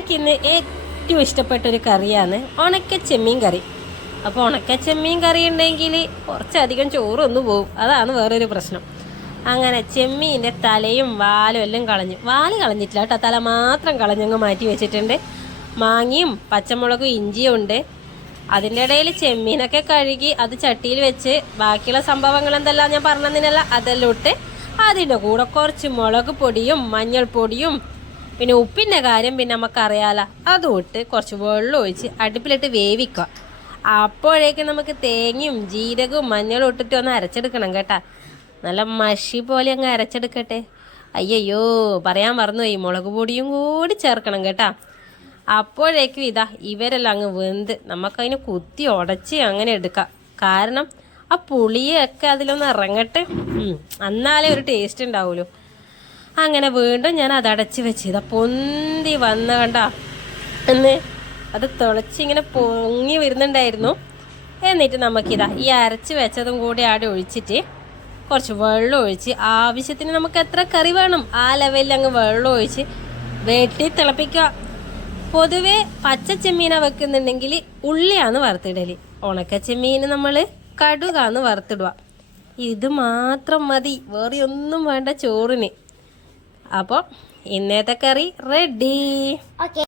എനിക്കിന്ന് ഏറ്റവും ഇഷ്ടപ്പെട്ട ഒരു കറിയാണ് ഉണക്ക ചെമ്മീൻ കറി. അപ്പോൾ ഉണക്ക ചെമ്മീൻ കറി ഉണ്ടെങ്കിൽ കുറച്ചധികം ചോറൊന്നു പോകും അതാണ് വേറൊരു പ്രശ്നം. അങ്ങനെ ചെമ്മീന്റെ തലയും വാലും എല്ലാം കളഞ്ഞു. വാൽ കളഞ്ഞിട്ടില്ല കേട്ടോ. തല മാത്രം കളഞ്ഞങ്ങ് മാറ്റി വെച്ചിട്ടുണ്ട്. മാങ്ങയും പച്ചമുളകും ഇഞ്ചിയും ഉണ്ട്. അതിന്റെ ഇടയിൽ ചെമ്മീനൊക്കെ കഴുകി അത് ചട്ടിയിൽ വെച്ച് ബാക്കിയുള്ള സംഭവങ്ങൾ എന്തെല്ലാം ഞാൻ പറഞ്ഞതിനല്ല അതെല്ലാം ഇട്ട് അതിന്റെ കൂടെ കുറച്ച് മുളക് പൊടിയും മഞ്ഞൾപ്പൊടിയും പിന്നെ ഉപ്പിന്റെ കാര്യം പിന്നെ നമുക്കറിയാലോ. അതും ഇട്ട് കുറച്ച് വെള്ളം ഒഴിച്ച് അടുപ്പിലിട്ട് വേവിക്കുക. അപ്പോഴേക്കും നമുക്ക് തേങ്ങയും ജീരകവും മഞ്ഞളും ഇട്ടിട്ട് ഒന്ന് അരച്ചെടുക്കണം കേട്ടാ. നല്ല മഷി പോലെ അങ്ങ് അരച്ചെടുക്കട്ടെ. അയ്യോ പറയാൻ മറന്നുപോയി മുളക് പൊടിയും കൂടി ചേർക്കണം കേട്ടാ. അപ്പോഴേക്കും ഇതാ ഇവരെല്ലാം അങ്ങ് വെന്ത് നമുക്കതിനെ കുത്തി ഉടച്ച് അങ്ങനെ എടുക്കാം. കാരണം ആ പുളിയൊക്കെ അതിലൊന്ന് ഇറങ്ങട്ടെ. എന്നാലേ ഒരു ടേസ്റ്റ് ഉണ്ടാവുമല്ലോ അങ്ങനെ വീണ്ടും ഞാൻ അത് അടച്ച് വെച്ച് ഇതാ പൊന്തി വന്ന കണ്ട എന്ന് അത് തുളച്ചിങ്ങനെ പൊങ്ങി വരുന്നുണ്ടായിരുന്നു. എന്നിട്ട് നമുക്കിതാ ഈ അരച്ച് വെച്ചതും കൂടി ആടെ ഒഴിച്ചിട്ട് കുറച്ച് വെള്ളം ഒഴിച്ച് ആവശ്യത്തിന് നമുക്ക് എത്ര കറി വേണം? ആ ലെവലിൽ അങ്ങ് വെള്ളം ഒഴിച്ച് വെട്ടി തിളപ്പിക്കുക. പൊതുവെ പച്ച ചെമ്മീന വെക്കുന്നുണ്ടെങ്കിൽ ഉള്ളിയാണ് വറുത്തിടൽ ഉണക്ക ചെമ്മീൻ നമ്മൾ കടുകാന്ന് വറുത്തിടുക. ഇത് മാത്രം മതി. വേറെ ഒന്നും വേണ്ട ചോറിന്. അപ്പോൾ ഇന്നത്തെ കറി റെഡി ഓക്കെ